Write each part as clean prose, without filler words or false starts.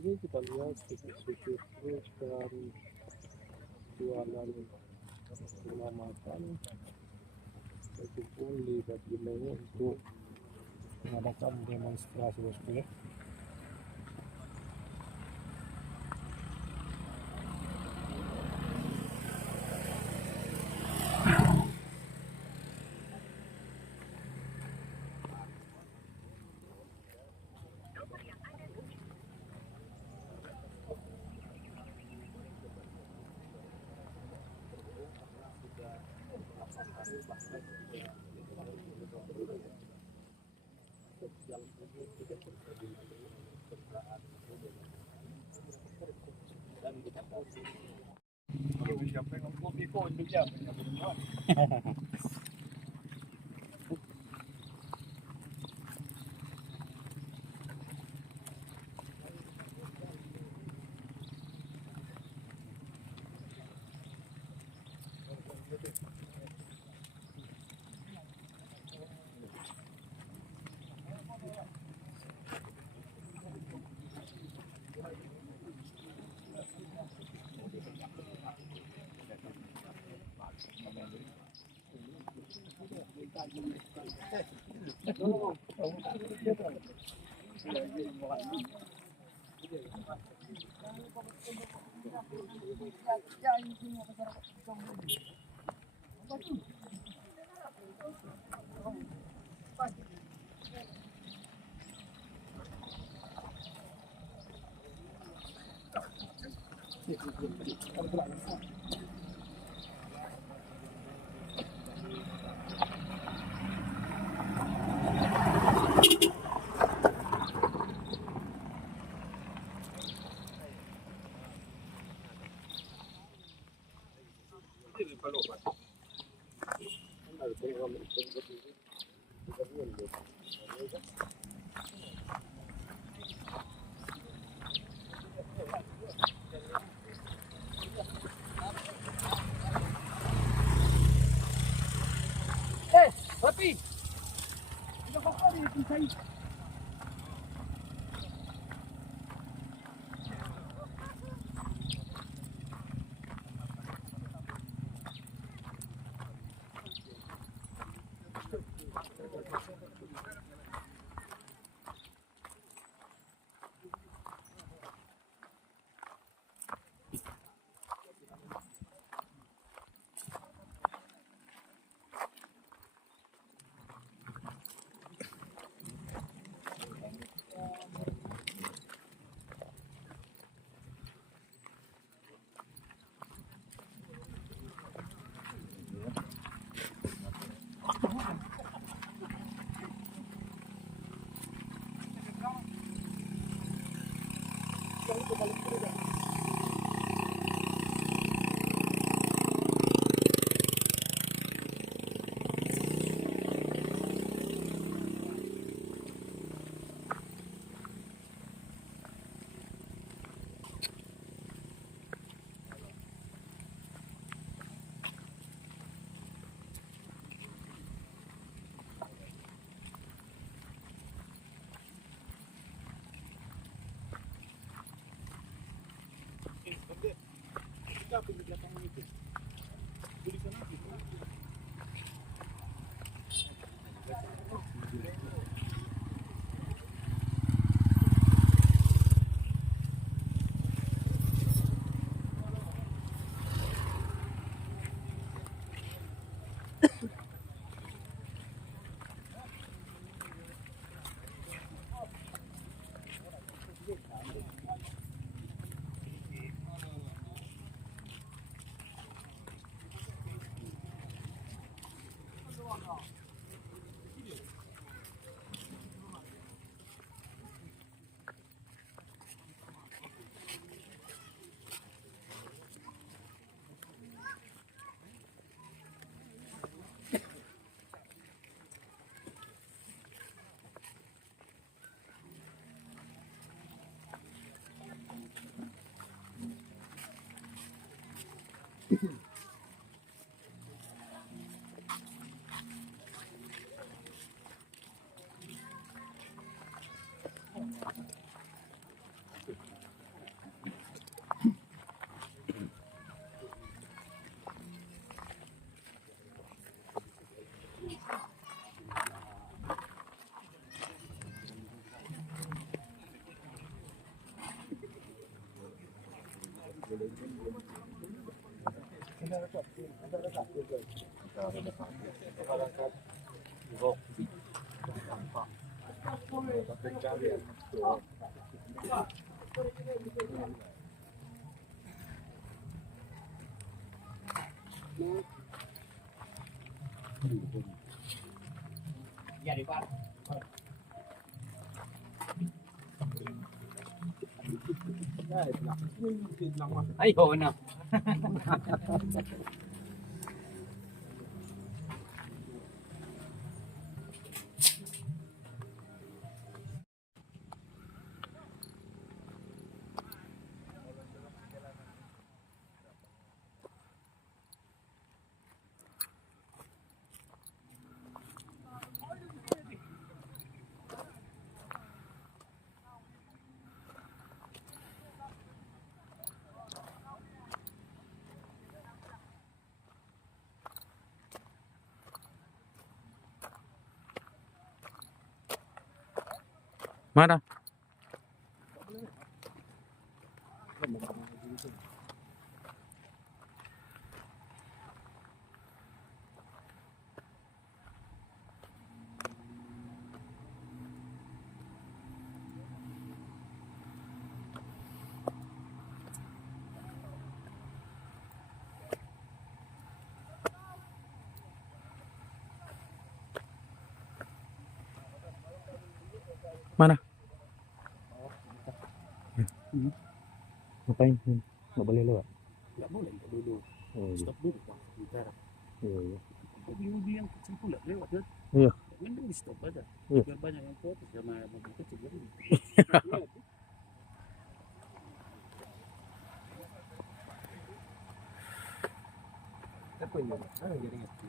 sini kita lihat sedikit truk dan jualan rumah makan berkumpul di Babile untuk mengadakan demonstrasi bosku ya. Siapa yang ngomong Biko Indonesia? Papi, ano ka pa rin itong sa'yo? Siapa di belakang itu? Tulisan apa itu? Ayaw na. Mana? Mana? Ngapain? Nggak boleh lewat. Nggak boleh dulu. Oh, iya. Stop dulu Pak. Bicara. Iya. Mobil yang kecil pula lewat kan. Iya. Mending di stop aja. Iya. Biar banyak yang foto sama mobil kecil kan. Apa ini? Jadi ngerti.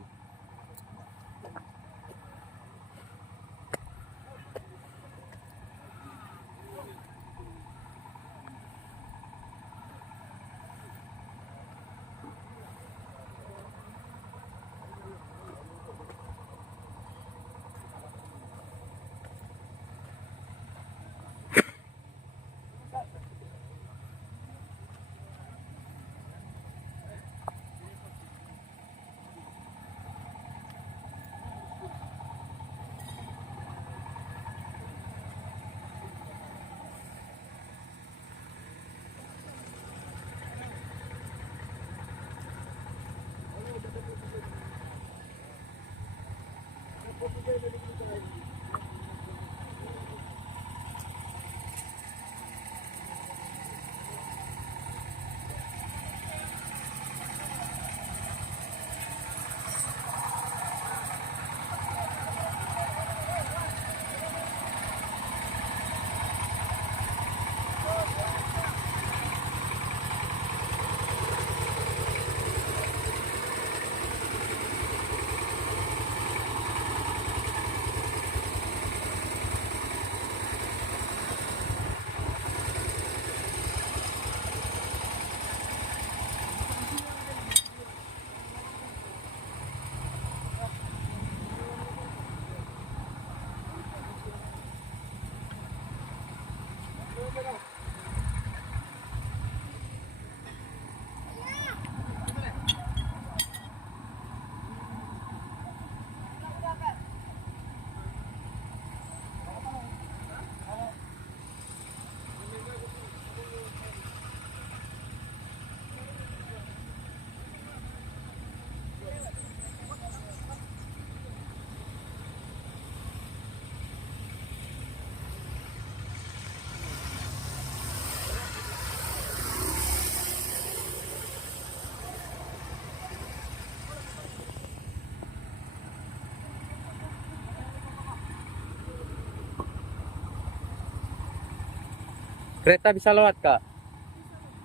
Kereta bisa lewat, Kak?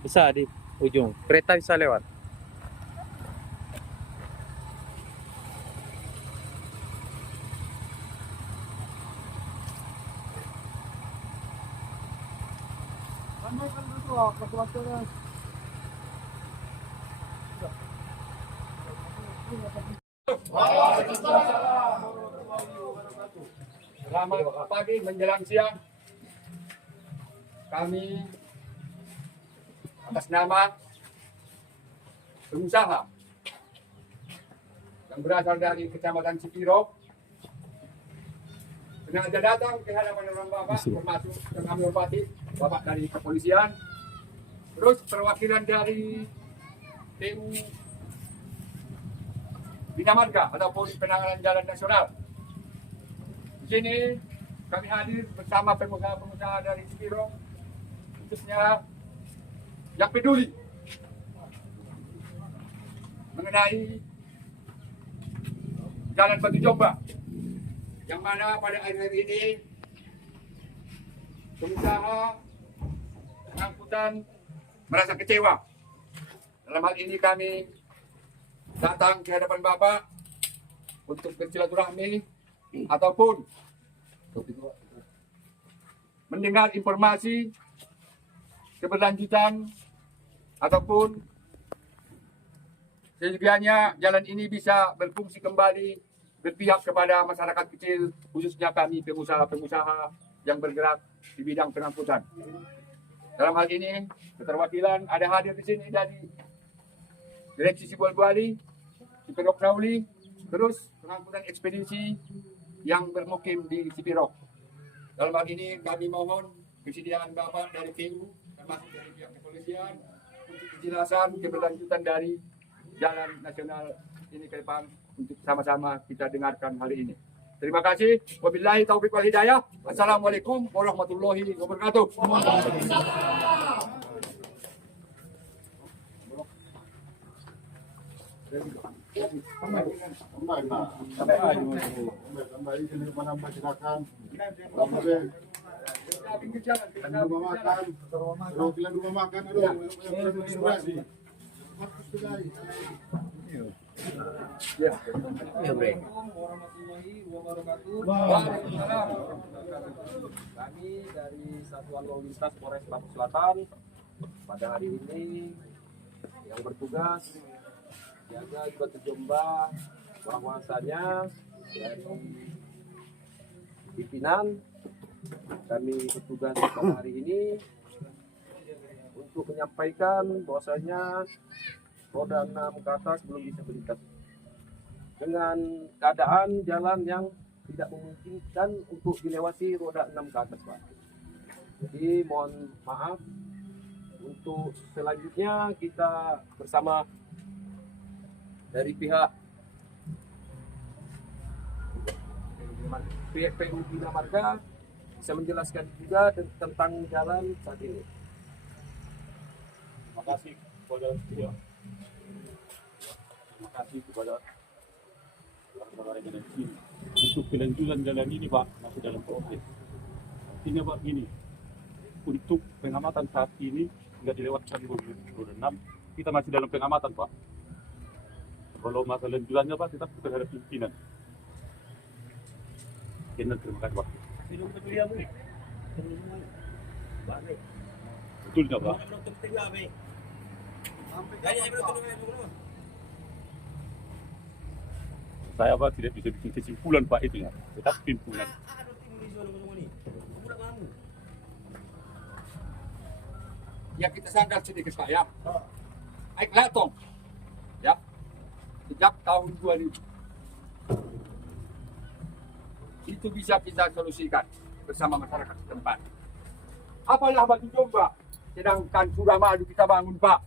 Bisa di ujung. Kereta bisa lewat. Selamat pagi menjelang siang. Kami atas nama pengusaha yang berasal dari Kecamatan Cipirok sengaja datang ke hadapan orang Bapak, termasuk yang kami hormati Bapak dari kepolisian, terus perwakilan dari PU Bina Marga atau Polisi Penanganan Jalan Nasional. Di sini kami hadir bersama pengusaha-pengusaha dari Cipirok, khususnya yang peduli mengenai Jalan Batu Jomba, yang mana pada akhir ini pengusaha pengangkutan merasa kecewa. Dalam hal ini kami datang ke hadapan Bapak untuk bersilaturahmi ataupun mendengar informasi keberlanjutan ataupun sesegera jalan ini bisa berfungsi kembali berpihak kepada masyarakat kecil, khususnya kami pengusaha-pengusaha yang bergerak di bidang pengangkutan. Dalam hal ini, keterwakilan ada hadir di sini dari Direksi Sibual Bali, Cipirok Nauli, terus pengangkutan ekspedisi yang bermukim di Cipirok. Dalam hal ini kami mohon kesediaan Bapak dari PU, termasuk dari pihak kepolisian, untuk kejelasan keberlanjutan dari jalan nasional ini ke depan untuk sama-sama kita dengarkan hari ini. Terima kasih. Wabillahi taufiq wal hidayah. Wassalamualaikum warahmatullahi wabarakatuh. Kami dari Satuan Lalu Lintas Polres Lampung Selatan pada hari ini yang bertugas jaga di Batu Jomba, pengawasannya dari pimpinan. Kami bertugas pada hari ini untuk menyampaikan bahwasanya roda 6 ke atas belum bisa melintas dengan keadaan jalan yang tidak memungkinkan untuk dilewati roda 6 ke atas, Pak. Jadi mohon maaf, untuk selanjutnya kita bersama dari pihak PU Bina Marga bisa menjelaskan juga tentang jalan saat ini. Terima kasih kepada beliau. Terima kasih kepada orang-orang yang ada di sini. Untuk kelanjutan jalan ini, Pak, masih dalam proses. Artinya, Pak, gini, untuk pengamatan saat ini nggak dilewatkan 2006, kita masih dalam pengamatan, Pak. Kalau masalah lanjutannya, Pak, tetap terhadap pimpinan. Terima kasih, Pak. Betul nggak, Pak? Saya, Pak, tidak bisa bikin kesimpulan, Pak, itu ya. Tetap pimpinan. Ya kita sadar sedikit Pak ya. Aik latong. Ya. Sejak tahun 2000. Itu bisa kita solusikan bersama masyarakat setempat. Apalah Batu Jomba, sedangkan Suramadu kita bangun, Pak.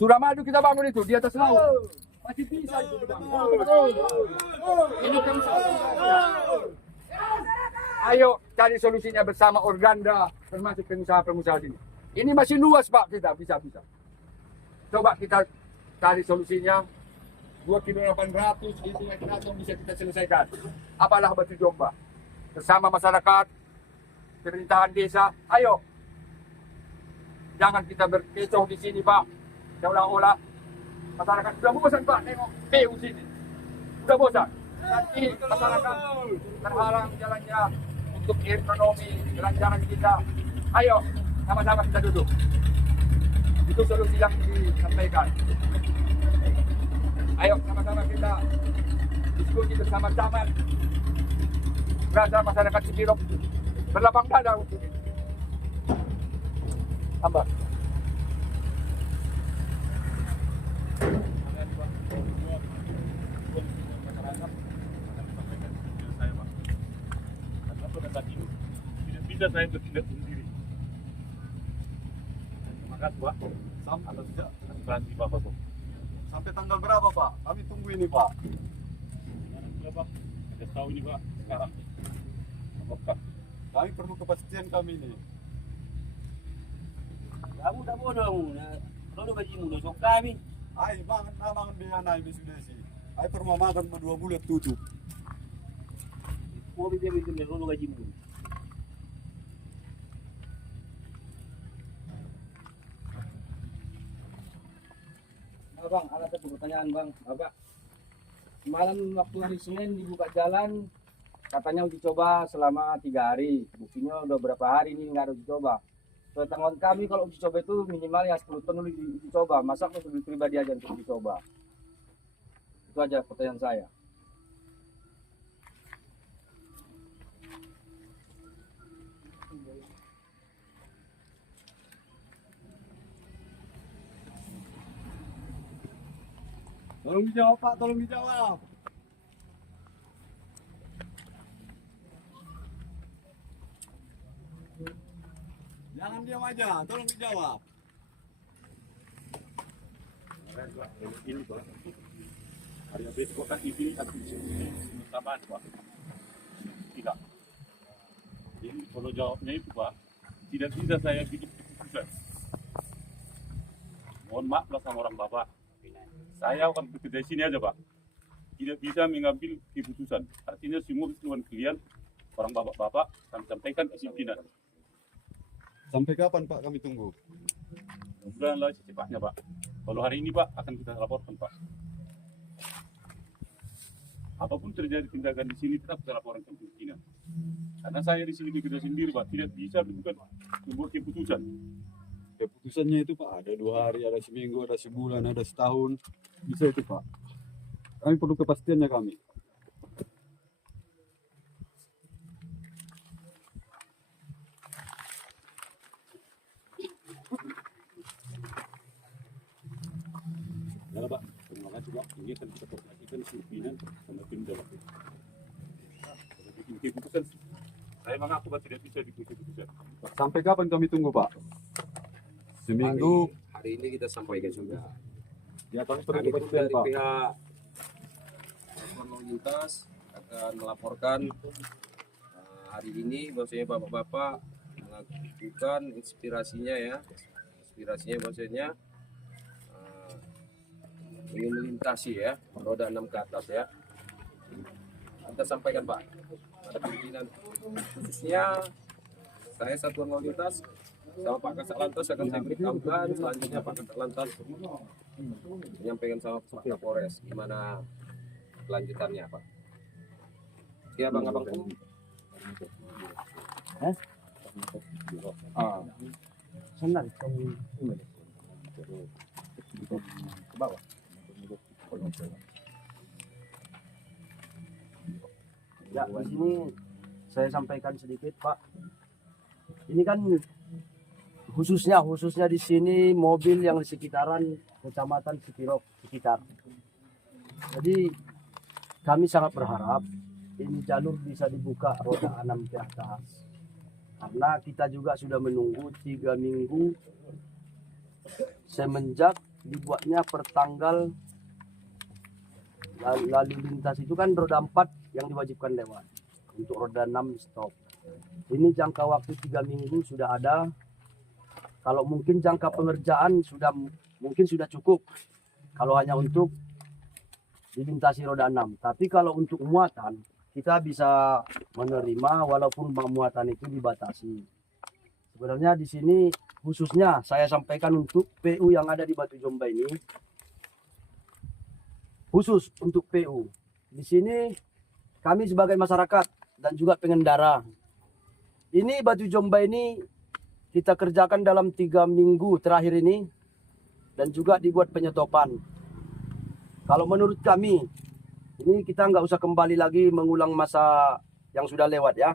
Suramadu kita bangun itu di atas laut. Masih bisa itu dibangun. Ini kami ayo cari solusinya bersama Organda, termasuk pengusaha-pengusaha sini. Ini masih luas, Pak, kita bisa. Coba kita cari solusinya. 2.800 km itu yang langsung bisa kita selesaikan. Apalah Batu Jomba. Bersama masyarakat, pemerintahan desa, ayo. Jangan kita berkecoh di sini, Pak. Seolah-olah masyarakat sudah bosan, Pak, tengok PU sini. Sudah bosan. Nanti masyarakat terhalang jalannya untuk ekonomi, jalan-jalan kita. Ayo, sama-sama kita duduk. Itu solusi yang disampaikan. Ayo sama-sama kita diskusi bersama camat, berada masyarakat Cipirok berlapang dada untuk ini. Tambah. bisa saya bertindak sendiri. Terima kasih Pak. Atau tidak berarti Bapak Pak. Sampai tanggal berapa Pak? Kami tunggu ini Pak. Ya Pak, ada tahu ini Pak sekarang. Apakah Kami perlu kepastian kami ini. Kamu tak bodoh, kalau gajimu dosok kami. Ay, banget namangan dia naik di Sudesi. Ay, perlu makan 2 bulan tutup. Mau bisa bikin kalau gajimu. Bang, ada satu pertanyaan Bang, Bapak. Semalam waktu hari Senin dibuka jalan, katanya uji coba selama 3 hari. Buktinya udah berapa hari ini nggak ada uji coba. Pengetahuan kami kalau uji coba itu minimal ya 10 ton dulu uji coba. Masa aku mobil pribadi aja untuk uji coba? Itu aja pertanyaan saya. Tolong dijawab Pak, tolong dijawab. Jangan diam aja, tolong dijawab. ini Pak. Hari besok kan ini akan tambahan Pak. Tidak. Jadi kalau jawabnya itu Pak, tidak bisa saya bikin keputusan. Mohon maaf lah sama orang Bapak. Saya akan bekerja di sini aja Pak. Tidak bisa mengambil keputusan. Artinya semua keseluruhan kalian, orang Bapak-Bapak, kami sampaikan ke pimpinan. Sampai kapan Pak kami tunggu? Mudah-mudahan secepatnya Pak. Kalau hari ini Pak, akan kita laporkan Pak. Apapun terjadi tindakan di sini tetap kita laporkan ke pimpinan. Karena saya di sini bekerja sendiri Pak, tidak bisa membuat keputusan. Keputusannya itu Pak, ada 2 hari, ada seminggu, ada sebulan, ada setahun. Bisa itu Pak. Kami perlu kepastiannya kami. Ya Pak, terima kasih Pak. Ini akan kita koordinasikan pimpinan sama tim dalam. Kalau bikin keputusan, saya mengaku Pak tidak bisa bikin keputusan. Sampai kapan kami tunggu Pak? Seminggu. Hari ini kita sampaikan juga. Ya kami perlu Kami kepastian dari Pak. pihak lalu lintas akan melaporkan hari ini bahwasanya bapak-bapak melakukan inspirasinya ya, bahwasanya ingin melintasi ya roda 6 ke atas ya. Kita sampaikan Pak pada pimpinan, khususnya saya Satuan Lalu Lintas sama Pak Kasat Lantas akan saya beritahukan. Selanjutnya Pak Kasat Lantas menyampaikan sama Pak Kapolres gimana kelanjutannya Pak. Ya abang-abang. Senang ke bawah. Ya, di sini saya sampaikan sedikit Pak. Ini kan khususnya di sini mobil yang di sekitaran Kecamatan Sipirok sekitar. Jadi kami sangat berharap ini jalur bisa dibuka roda 6 ke atas. Karena kita juga sudah menunggu 3 minggu semenjak dibuatnya pertanggal lalu lintas itu kan roda 4 yang diwajibkan lewat. Untuk roda 6 stop. Ini jangka waktu 3 minggu sudah ada. Kalau mungkin jangka pengerjaan mungkin sudah cukup. Kalau hanya untuk dilintasi roda 6. Tapi kalau untuk muatan kita bisa menerima walaupun muatan itu dibatasi. Sebenarnya di sini khususnya saya sampaikan untuk PU yang ada di Batu Jomba ini. Khusus untuk PU. Di sini kami sebagai masyarakat dan juga pengendara. Ini Batu Jomba ini kita kerjakan dalam 3 minggu terakhir ini dan juga dibuat penyetopan. Kalau menurut kami, ini kita nggak usah kembali lagi mengulang masa yang sudah lewat ya.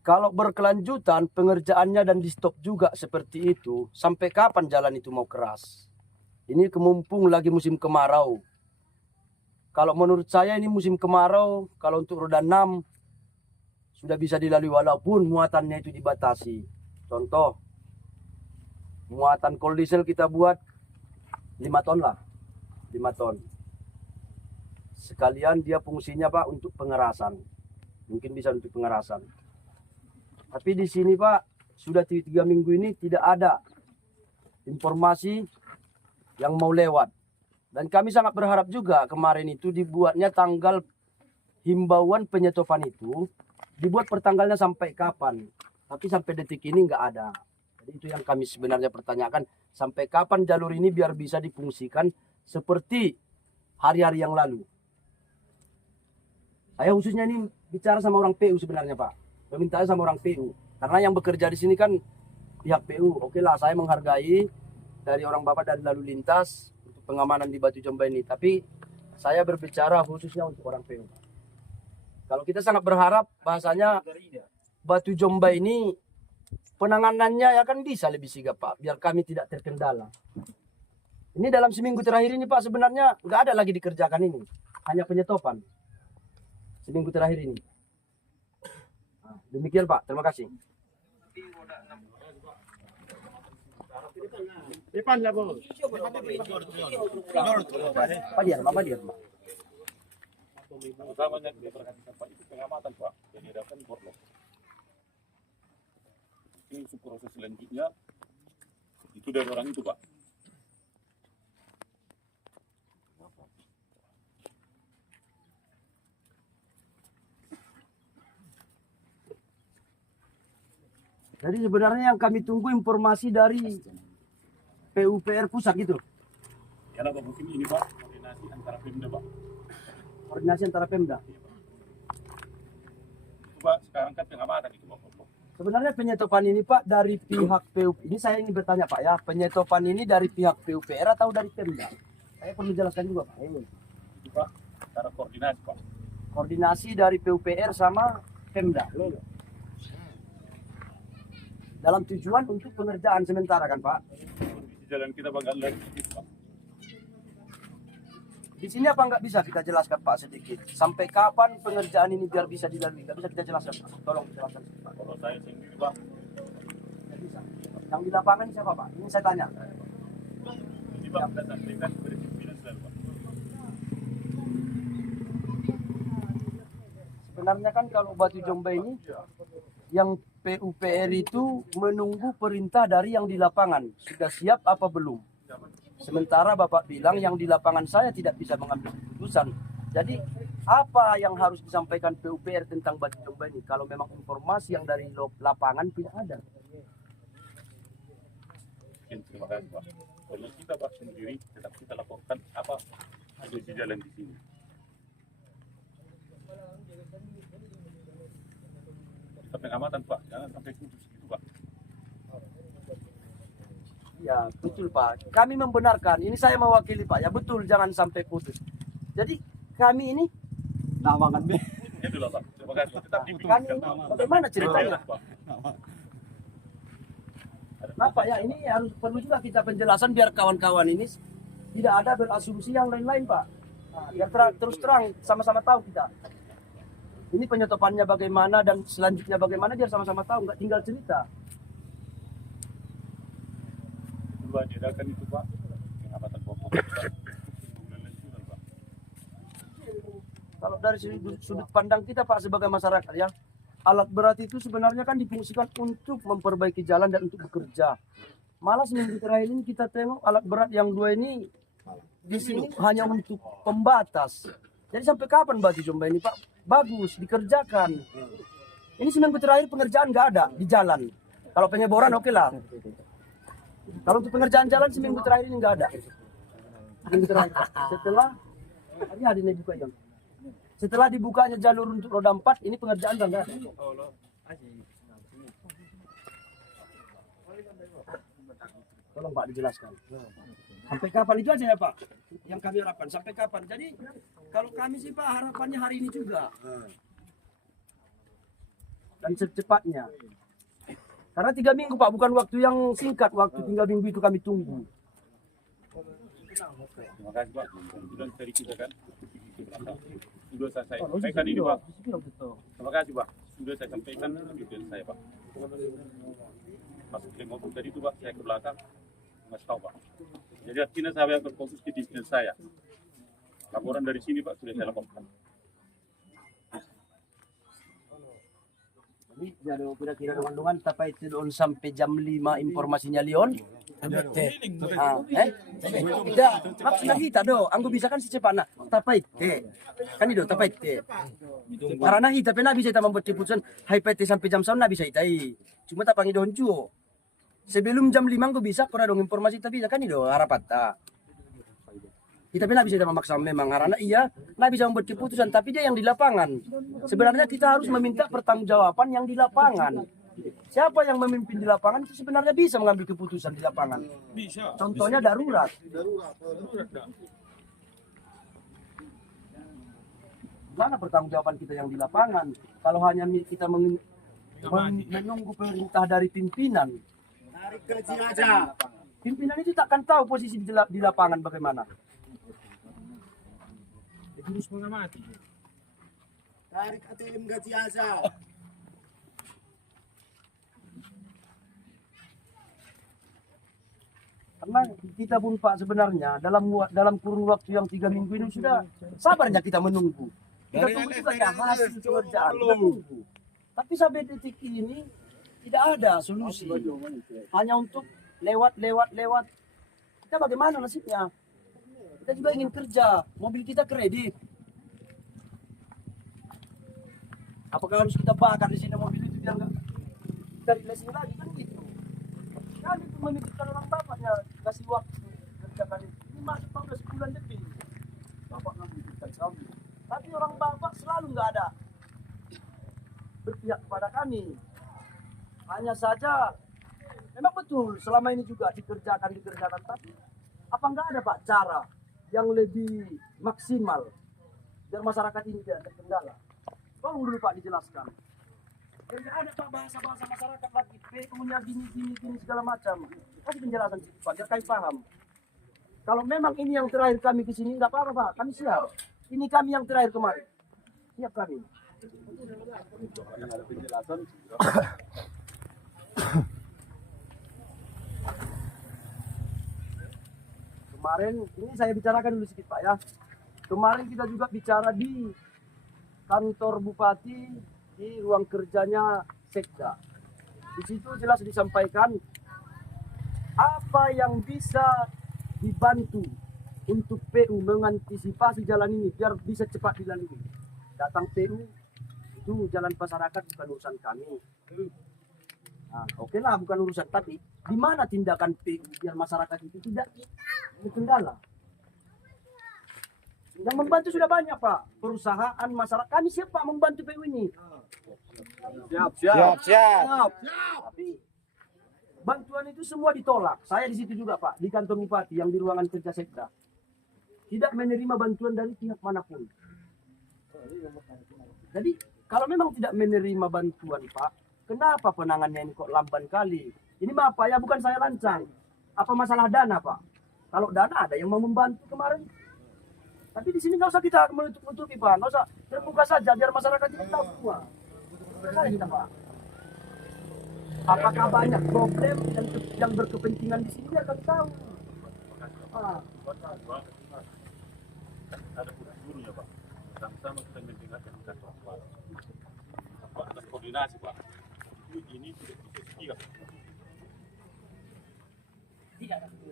Kalau berkelanjutan pengerjaannya dan di stop juga seperti itu, sampai kapan jalan itu mau keras? Ini kemumpung lagi musim kemarau. Kalau menurut saya ini musim kemarau, kalau untuk roda 6 sudah bisa dilalui walaupun muatannya itu dibatasi. Contoh, muatan kol diesel kita buat 5 ton lah, 5 ton. Sekalian dia fungsinya Pak untuk pengerasan, mungkin bisa untuk pengerasan. Tapi di sini Pak sudah 3 minggu ini tidak ada informasi yang mau lewat. Dan kami sangat berharap juga kemarin itu dibuatnya tanggal himbauan penyetopan itu dibuat pertanggalnya sampai kapan. Tapi sampai detik ini nggak ada. Jadi itu yang kami sebenarnya pertanyakan, sampai kapan jalur ini biar bisa difungsikan seperti hari-hari yang lalu. Saya khususnya ini bicara sama orang PU sebenarnya Pak. Permintaan sama orang PU. Karena yang bekerja di sini kan pihak PU. Oke lah, saya menghargai dari orang Bapak dari lalu lintas untuk pengamanan di Batu Jomba ini. Tapi saya berbicara khususnya untuk orang PU. Kalau kita sangat berharap bahasanya Batu Jomba ini penanganannya ya kan bisa lebih sigap Pak. Biar kami tidak terkendala. Ini dalam seminggu terakhir ini Pak sebenarnya nggak ada lagi dikerjakan ini. Hanya penyetopan. Seminggu terakhir ini. Nah, demikian Pak, terima kasih. Depan lah bos. Pak Dian, Pak Dian. Utamanya diperhatikan Pak itu pengamatan Pak. Jadi ada kan borlok. Ini untuk proses selanjutnya itu dari orang itu Pak. Jadi sebenarnya yang kami tunggu informasi dari PUPR pusat gitu. Ya lah mungkin ini Pak, koordinasi antara Pemda Pak. Koordinasi antara Pemda. Itu Pak, sekarang kan pengamatan itu Pak. Sebenarnya penyetopan ini Pak dari pihak PUPR. Ini saya ingin bertanya Pak ya, penyetopan ini dari pihak PUPR atau dari Pemda? Saya perlu jelaskan juga Pak. Itu Pak, cara koordinasi Pak. Koordinasi dari PUPR sama Pemda. Dalam tujuan untuk pengerjaan sementara kan Pak? Di jalan kita bakal lagi Pak. Di sini apa nggak bisa kita jelaskan Pak sedikit? Sampai kapan pengerjaan ini biar bisa dilalui? Nggak bisa kita jelaskan Pak? Tolong jelaskan Pak. Kalau saya sendiri Pak, Nggak bisa. Yang di lapangan siapa Pak? Ini saya tanya. ini Pak kita sampaikan kepada pimpinan selalu Pak. Sebenarnya kan kalau Batu Jomba ini yang PUPR itu menunggu perintah dari yang di lapangan. Sudah siap apa belum? Sementara Bapak bilang yang di lapangan saya tidak bisa mengambil keputusan. Jadi apa yang harus disampaikan PUPR tentang Batu Jomba ini? Kalau memang informasi yang dari lapangan tidak ada. Terima kasih Pak. Kalau kita Pak sendiri tetap kita laporkan apa ada di jalan di sini. Kita pengamatan Pak, jangan sampai putus gitu Pak. Ya betul Pak. Kami membenarkan. Ini saya mewakili Pak. Ya betul, jangan sampai putus. Jadi kami ini Namangan deh. Itu lah Pak. Terima kasih. Tetap kami dipikirkan ini Pak. bagaimana ceritanya? Pak. Kenapa ya? Ini harus perlu juga kita penjelasan biar kawan-kawan ini tidak ada berasumsi yang lain-lain Pak. Nah, biar terus terang sama-sama tahu kita. Ini penyetopannya bagaimana dan selanjutnya bagaimana biar sama-sama tahu, nggak tinggal cerita. Dua diadakan itu Pak. Pengamatan pokok Pak. Bulan lanjutan Pak. Kalau dari sudut pandang kita Pak sebagai masyarakat ya, alat berat itu sebenarnya kan difungsikan untuk memperbaiki jalan dan untuk bekerja. Malah seminggu terakhir ini kita tengok alat berat yang 2 ini di sini hanya untuk pembatas. Jadi sampai kapan Batu Jomba ini Pak? Bagus, dikerjakan. Ini seminggu terakhir pengerjaan nggak ada di jalan. Kalau penyeboran oke lah. Kalau untuk pengerjaan jalan seminggu terakhir ini nggak ada. Seminggu terakhir. Setelah hadirnya buka jam. Setelah dibukanya jalur untuk roda 4, ini pengerjaan kan nggak ada. Tolong Pak dijelaskan. Sampai kapan itu aja ya Pak? Yang kami harapkan sampai kapan? Jadi kalau kami sih Pak harapannya hari ini juga. Dan secepatnya. Karena 3 minggu Pak, bukan waktu yang singkat. Waktu 3 minggu itu kami tunggu. Terima kasih Pak. Sudah dari kita kan. Sudah saya sampaikan ini Pak. Terima kasih Pak. sudah saya sampaikan detail saya Pak. Pas kirim motor tadi itu Pak, saya ke belakang ngasih tahu Pak. Jadi artinya saya berfokus di detail saya. Laporan dari sini Pak sudah saya laporkan. Jadi ada kira-kira dengan tapi itu doon sampai jam 5 informasinya Leon. Tidak, maksudnya kita do, anggo bisa kan secepatnya. Tapi kan itu tapi karena kita pernah bisa kita membuat keputusan HPT sampai jam 9 bisa itai. Cuma tak panggil doon juo. Sebelum jam 5 anggo bisa pernah dong informasi tapi kan itu harapan tak. Kita pernah bisa memaksa memang karena iya, nah bisa membuat keputusan tapi dia yang di lapangan. Sebenarnya kita harus meminta pertanggungjawaban yang di lapangan. Siapa yang memimpin di lapangan itu sebenarnya bisa mengambil keputusan di lapangan. Bisa. Contohnya darurat. Mana pertanggungjawaban kita yang di lapangan? Kalau hanya kita menunggu perintah dari pimpinan. Tarik gaji aja. Pimpinan itu takkan tahu posisi di lapangan bagaimana. Harus mengamati. Tarik ATM gaji aja. Karena kita pun Pak sebenarnya dalam kurun waktu yang 3 minggu ini sudah sabarnya kita menunggu. Kita tunggu juga ya hasil pekerjaan. Kita tunggu. Tapi sampai detik ini tidak ada solusi. Hanya untuk lewat. Kita bagaimana nasibnya? Kita juga ingin kerja, mobil kita kredit. Apakah harus kita bakar di sini mobil itu biar nggak dari leasing lagi kan gitu? Kan itu memikirkan orang bapaknya kasih waktu kerjakan itu. Ini masuk 15 bulan lebih. Bapak nggak memikirkan kami. Tapi orang bapak selalu nggak ada berpihak kepada kami. Hanya saja memang betul selama ini juga dikerjakan tapi apa nggak ada Pak cara yang lebih maksimal biar masyarakat ini tidak terkendala. Tolong dulu Pak dijelaskan. Tidak ada Pak bahasa-bahasa masyarakat lagi. Punya gini segala macam. Kasih penjelasan Pak biar kami paham. Kalau memang ini yang terakhir kami ke sini nggak apa-apa Pak. Kami siap. Ini kami yang terakhir kemarin. Siap kami. Ada penjelasan. Kemarin ini saya bicarakan dulu sedikit Pak ya. Kemarin kita juga bicara di kantor bupati di ruang kerjanya Sekda. Di situ jelas disampaikan apa yang bisa dibantu untuk PU mengantisipasi jalan ini biar bisa cepat dilalui. Datang PU itu jalan masyarakat bukan urusan kami. Nah, oke lah bukan urusan, tapi di mana tindakan PU biar masyarakat itu tidak terkendala? Yang membantu sudah banyak Pak, perusahaan, masyarakat. Kami siap Pak membantu PU ini. Siap. Tapi bantuan itu semua ditolak. Saya di situ juga Pak, di kantor bupati yang di ruangan kerja Sekda. Tidak menerima bantuan dari pihak manapun. Jadi kalau memang tidak menerima bantuan Pak, kenapa penanganannya ini kok lamban kali? Ini mah Pak ya bukan saya lancang. Apa masalah dana Pak? Kalau dana ada yang mau membantu kemarin. Tapi di sini nggak usah kita menutup-nutupi Pak, nggak usah terbuka saja biar masyarakat itu tahu semua. Saya kita Pak. Apakah banyak problem yang berkepentingan di sini biar kami tahu. Ada prosedurnya Pak. Sama-sama kita mendengarkan kantor Pak. Atas koordinasi Pak. Ini tidak bisa setia.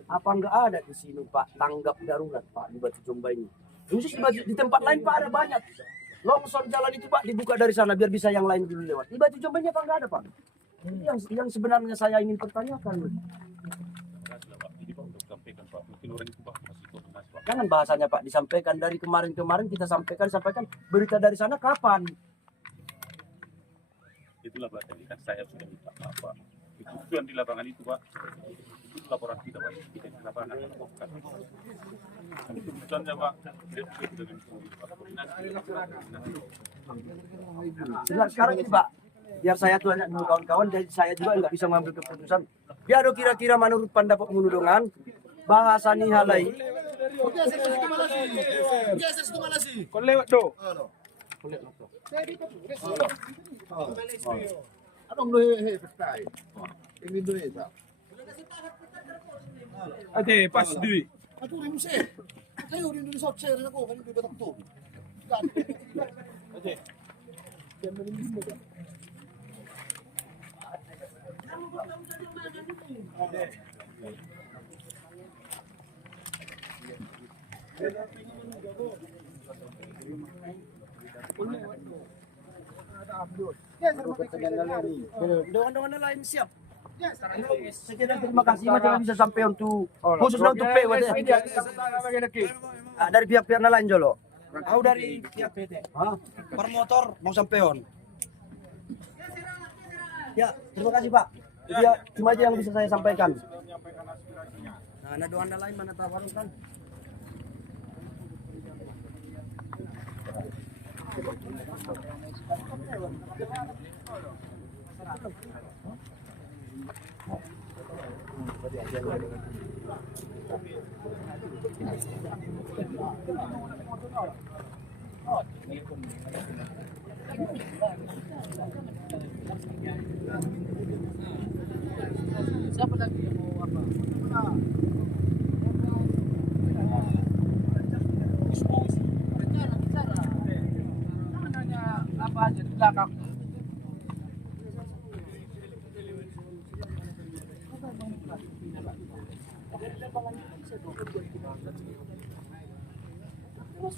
Apa nggak ada di sini Pak tanggap darurat Pak di Batu Jomba ini? Khusus di tempat lain Pak ada banyak. Longsor jalan itu Pak dibuka dari sana biar bisa yang lain dulu lewat. Di Batu Jomba ini apa nggak ada Pak? Ini yang sebenarnya saya ingin pertanyakan. Jadi Pak untuk sampaikan Pak. Mungkin orang itu Pak masih koordinasi Pak. Jangan bahasanya Pak disampaikan dari kemarin kita sampaikan berita dari sana kapan? Itulah Pak, tadi kan saya sudah minta apa. Kebutuhan di lapangan itu Pak. Itu laporan kita Pak. Kita di lapangan melakukan. Kebutuhannya Pak. Sekarang ini Pak, biar saya tanya dulu kawan-kawan, jadi saya juga nggak bisa mengambil keputusan. Biar kira-kira menurut pendapat menudungan bahasa nihalai. Kau lewat tuh. Anong luhi pestay? Ing Indonesia. Ate, pas duit. Ato rin mo siya. Kayo rin doon sa share ako, kanina bibatak to. Ate. Doon na lain siap. Sige na, terima kasih macam bisa sampai untuk khusus untuk PU aja. Dari pihak-pihak na lain jolo. Aku dari pihak PT. Per motor mau sampai on. Ya, terima kasih Pak. Ya, cuma aja yang bisa saya sampaikan. Nah, ada doa lain mana tawaran kan? Siapa lagi yang mau apa? Bicara. Kamu nanya apa aja di belakang. Terus